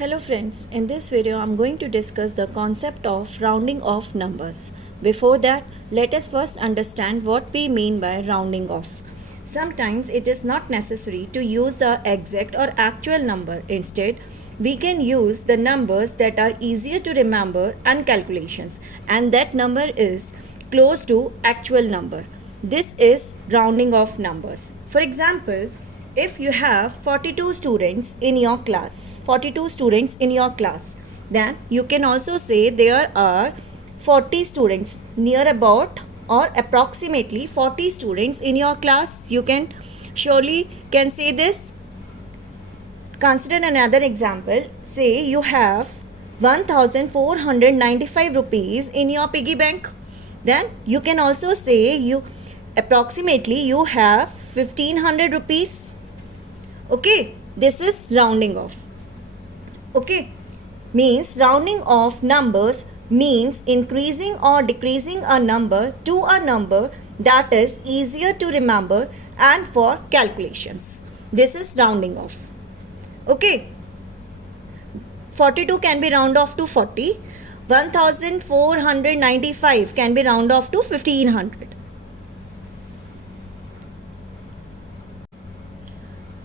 Hello friends, in this video I am going to discuss the concept of rounding off numbers. Before that, let us first understand what we mean by rounding off. Sometimes it is not necessary to use the exact or actual number. Instead, we can use the numbers that are easier to remember and calculations, and that number is close to actual number. This is rounding off numbers. For example, if you have 42 students in your class, then you can also say there are 40 students, near about or approximately 40 students in your class. You can surely say this. Consider another example. Say you have 1495 rupees in your piggy bank. Then you can also say you have 1500 rupees. Okay, this is rounding off. Okay, means rounding off numbers means increasing or decreasing a number to a number that is easier to remember and for calculations. This is rounding off. Okay, 42 can be round off to 40. 1495 can be round off to 1500.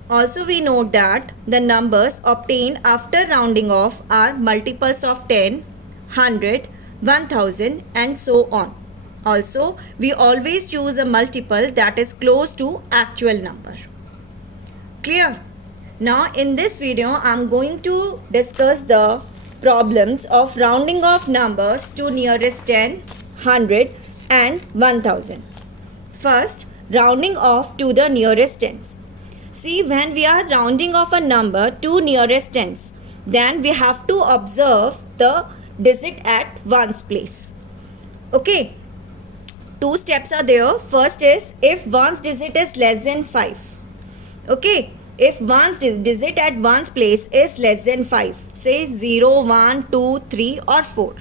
Also, we note that the numbers obtained after rounding off are multiples of 10, 100, 1000 and so on. Also, we always choose a multiple that is close to actual number. Clear? Now, in this video, I am going to discuss the problems of rounding off numbers to nearest 10, 100 and 1000. First, rounding off to the nearest tens. See, when we are rounding off a number to nearest tens, then we have to observe the digit at ones place. Okay, two steps are there. First is if ones digit is less than 5. Okay, if ones digit at ones place is less than 5, say 0, 1, 2, 3 or 4,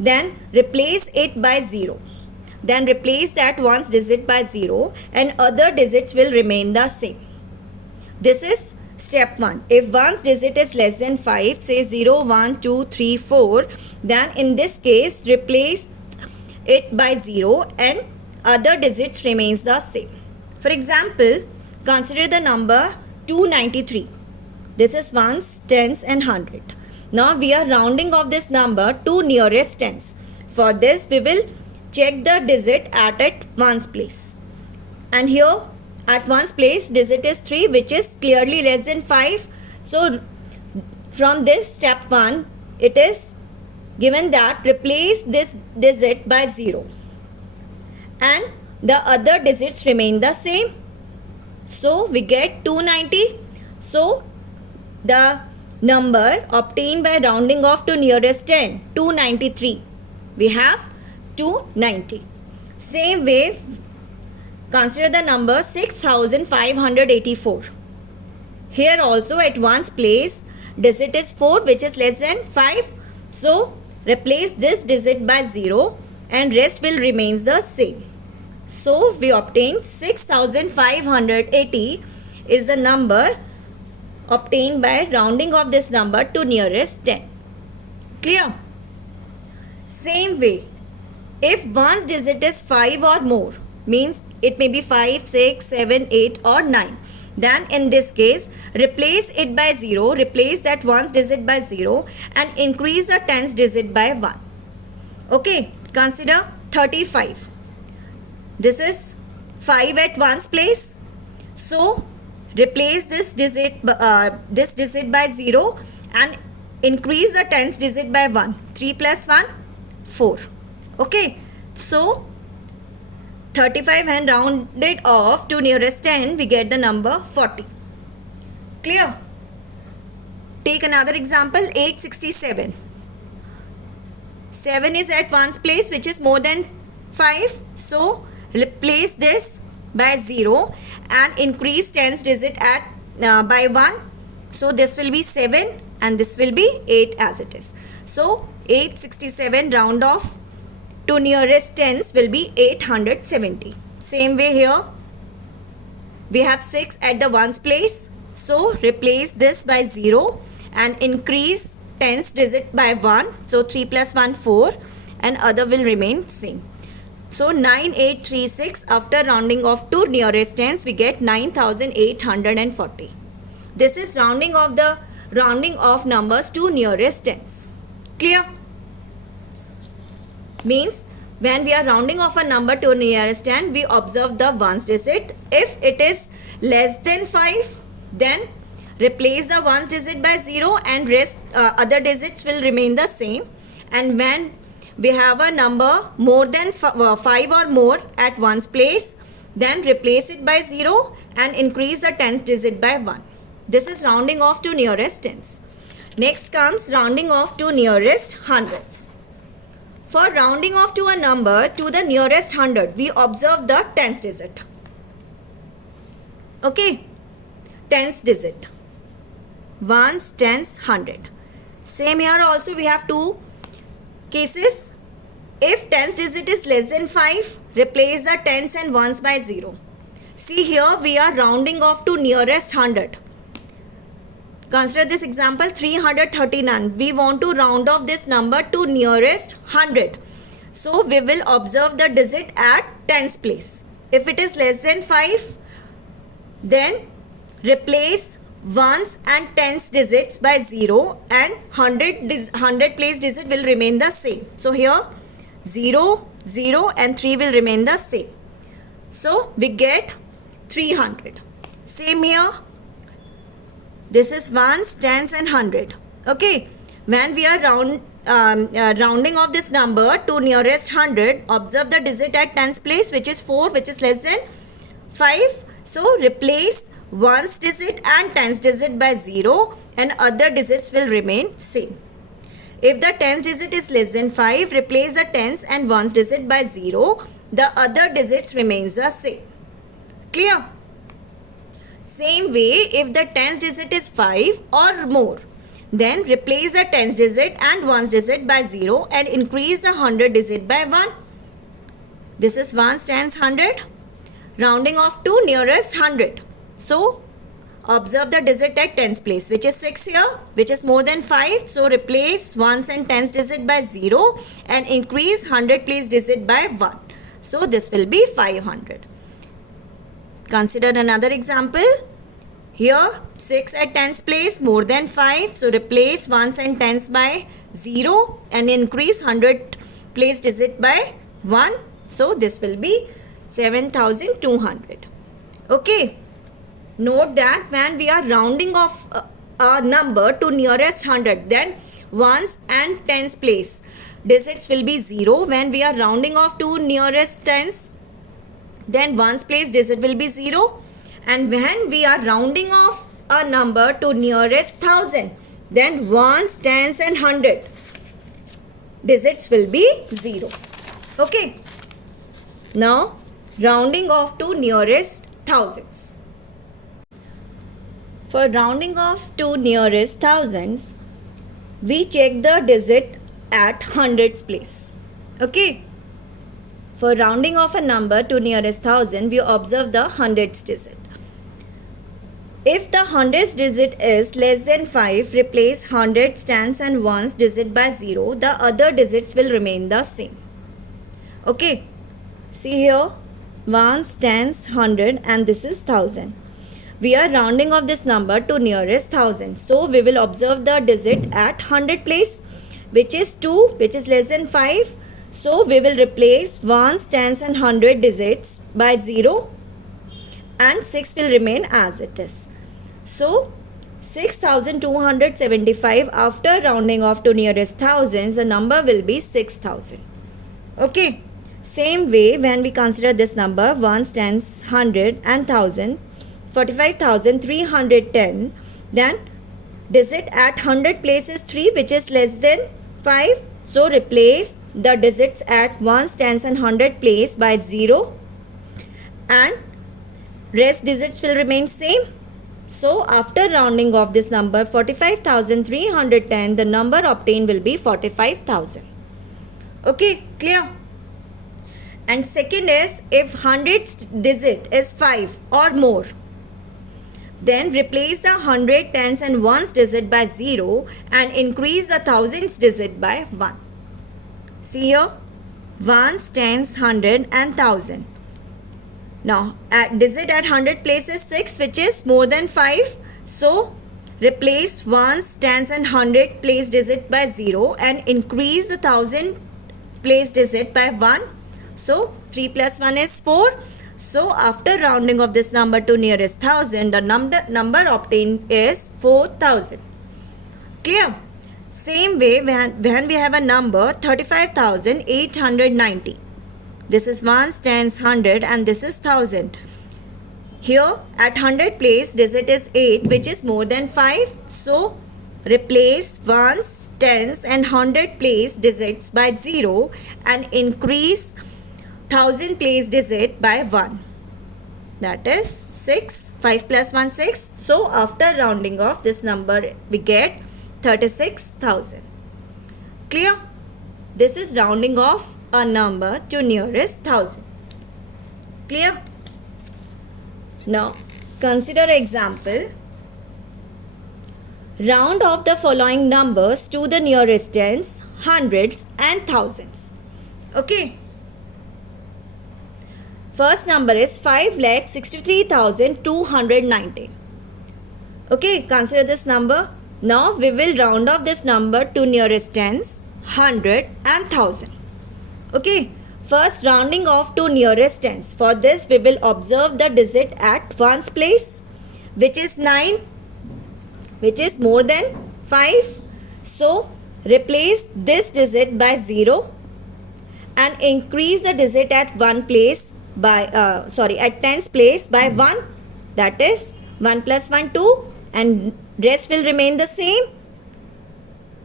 then replace it by 0. Then replace that ones digit by 0 and other digits will remain the same. This is step 1. If ones digit is less than 5, say 0, 1, 2, 3, 4, then in this case replace it by 0 and other digits remains the same. For example, consider the number 293. This is ones, tens and 100. Now we are rounding off this number to nearest tens. For this we will check the digit at ones place. And here at ones place digit is 3, which is clearly less than 5. So from this step 1, it is given that replace this digit by 0 and the other digits remain the same. So we get 290. So the number obtained by rounding off to nearest 10, 293. We have 290. Same way, consider the number 6584. Here also at ones place digit is 4, which is less than 5. So replace this digit by 0 and rest will remain the same. So we obtain 6580 is the number obtained by rounding off this number to nearest 10. Clear? Same way, if ones digit is 5 or more, means it may be 5, 6, 7, 8 or 9. Then in this case, replace it by 0, replace that ones digit by 0 and increase the tens digit by 1. Okay, consider 35. This is 5 at ones place. So replace this digit by 0 and increase the tens digit by 1. 3 plus 1, 4. Okay, so 35 and rounded off to nearest 10, we get the number 40. Clear? Take another example, 867. 7 is at ones place, which is more than 5. So replace this by 0 and increase tens digit at by 1. So this will be 7 and this will be 8 as it is. So 867 round off to nearest tens will be 870. Same way here, we have 6 at the ones place. So replace this by 0 and increase tens digit by 1. So 3 plus 1 4 and other will remain same. So 9836 after rounding off to nearest tens we get 9840. This is rounding off numbers to nearest tens. Clear? Means when we are rounding off a number to nearest 10, we observe the ones digit. If it is less than 5, then replace the ones digit by 0 and rest other digits will remain the same. And when we have a number more than 5 or more at ones place, then replace it by 0 and increase the tens digit by 1. This is rounding off to nearest tens. Next comes rounding off to nearest hundreds. For rounding off to a number to the nearest 100, we observe the tens digit. Okay, tens digit. Ones, tens, 100. Same here also we have two cases. If tens digit is less than 5, replace the tens and ones by 0. See here we are rounding off to nearest 100. Consider this example 339. We want to round off this number to nearest 100. So we will observe the digit at tens place. If it is less than 5, then replace ones and tens digits by 0 and 100 place digit will remain the same. So here 0, 0 and 3 will remain the same. So we get 300. Same here. This is ones, tens and 100. Okay. When we are rounding off this number to nearest 100, observe the digit at tens place which is 4, which is less than 5. So replace ones digit and tens digit by 0 and other digits will remain same. If the tens digit is less than 5, replace the tens and ones digit by 0. The other digits remains the same. Clear? Same way, if the tens digit is 5 or more, then replace the tens digit and ones digit by 0 and increase the 100 digit by 1. This is ones, tens, 100. Rounding off to nearest 100. So, observe the digit at tens place, which is 6 here, which is more than 5. So, replace ones and tens digit by 0 and increase 100 place digit by 1. So, this will be 500. Consider another example. Here 6 at tens place more than 5. So replace ones and tens by 0 and increase 100 place digit by 1. So this will be 7200. Okay. Note that when we are rounding off a number to nearest 100, then ones and tens place digits will be 0. When we are rounding off to nearest tens, then ones place digit will be 0. And when we are rounding off a number to nearest 1000, then ones, tens and 100 digits will be 0. Okay. Now rounding off to nearest thousands. For rounding off to nearest thousands, we check the digit at hundreds place. Okay. For rounding off a number to nearest thousand, we observe the hundreds digit. If the hundreds digit is less than 5, replace hundreds, tens and ones digit by 0. The other digits will remain the same. Okay. See here, ones, tens, 100 and this is 1000. We are rounding off this number to nearest 1000. So we will observe the digit at 100 place, which is 2, which is less than 5. So we will replace ones, tens and 100 digits by 0 and 6 will remain as it is. So 6275 after rounding off to nearest thousands, the number will be 6000. Okay. Same way, when we consider this number ones, tens, 100 and 1000, 45,310, then digit at 100 place is 3, which is less than 5. So replace the digits at ones, tens and 100 place by 0 and rest digits will remain same. So after rounding off this number 45,310, the number obtained will be 45,000. Okay, clear? And second is, if hundredth digit is 5 or more, Then replace the 100, tens and ones digit by 0 and increase the thousands digit by 1. See here, ones, tens, 100 and 1000. Now digit at 100 place is 6, which is more than 5. So replace ones, tens and 100 place digit by 0 and increase the 1000 place digit by 1. So 3 plus 1 is 4. So after rounding of this number to nearest 1000, the number obtained is 4000. Clear? Same way when we have a number 35,890. This is ones, tens, 100 and this is 1000. Here at 100 place digit is 8, which is more than 5. So replace ones, tens and 100 place digits by 0 and increase 1000 place digit by 1. That is 6. 5 plus 1 6. So after rounding off this number we get 36,000. Clear? This is rounding off a number to nearest 1000. Clear? Now consider example. Round off the following numbers to the nearest tens, hundreds and thousands. Okay. First number is 5,63,219. Okay, consider this number. Now we will round off this number to nearest tens, 100 and 1000. Okay, first rounding off to nearest tens. For this we will observe the digit at ones place, which is 9, which is more than 5. So replace this digit by 0 and increase the digit at one place by at tens place by 1. That is 1 plus 1 2 and rest will remain the same.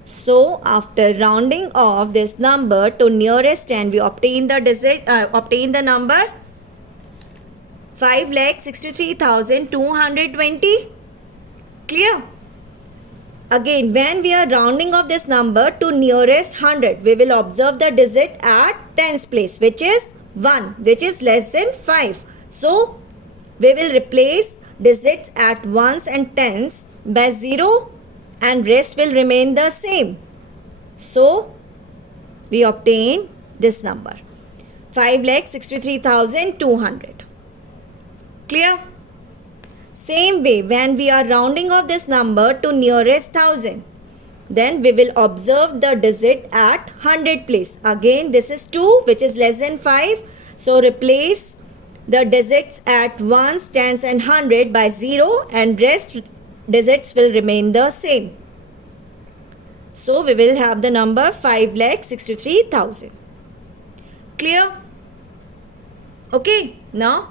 So after rounding off this number to nearest 10, we obtain the number 5,63,220. Clear? Again, when we are rounding off this number to nearest 100, we will observe the digit at tens place, which is 1, which is less than 5. So we will replace digits at ones and tens by 0 and rest will remain the same. So we obtain this number 5,63,200. Clear? Same way, when we are rounding off this number to nearest 1000, then we will observe the digit at 100 place. Again, this is 2, which is less than 5. So replace the digits at ones, tens and 100 by 0 and rest digits will remain the same. So we will have the number 5,63,000. Clear? Okay, now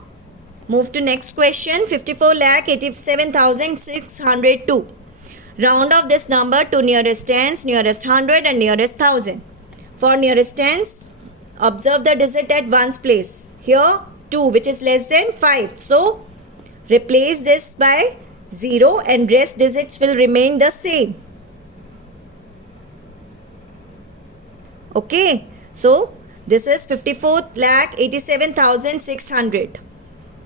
move to next question. 54,87,602. Round off this number to nearest tens, nearest 100 and nearest 1000. For nearest tens, observe the digit at ones place. Here 2, which is less than 5. So replace this by 0 and rest digits will remain the same. Okay, so this is 54,87,600.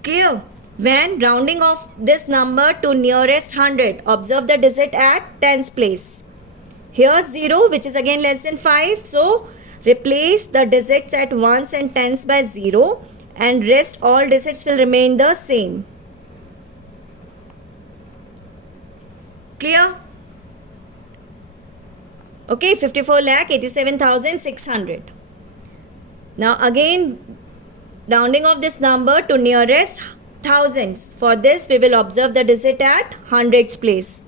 Clear? When rounding off this number to nearest 100, observe the digit at tens place. Here 0, which is again less than 5. So replace the digits at ones and tens by 0 and rest all digits will remain the same. Clear? Okay, 54,87,600. Now again, rounding off this number to nearest thousands. For this, we will observe the digit at hundreds place,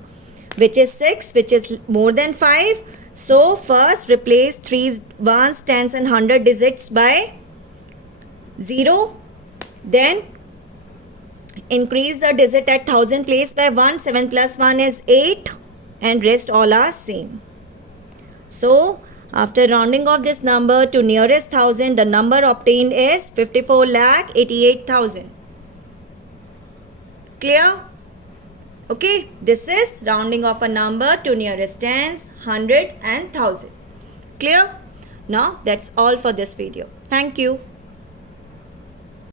which is 6, which is more than 5. So first replace 3's, 1's, 10's and 100 digits by 0. Then increase the digit at 1000 place by 1. 7 plus 1 is 8 and rest all are same. So after rounding off this number to nearest 1000, the number obtained is 54,88,000. Clear? Okay, this is rounding off a number to nearest tens, 100 and 1000. Clear? Now that's all for this video. Thank you.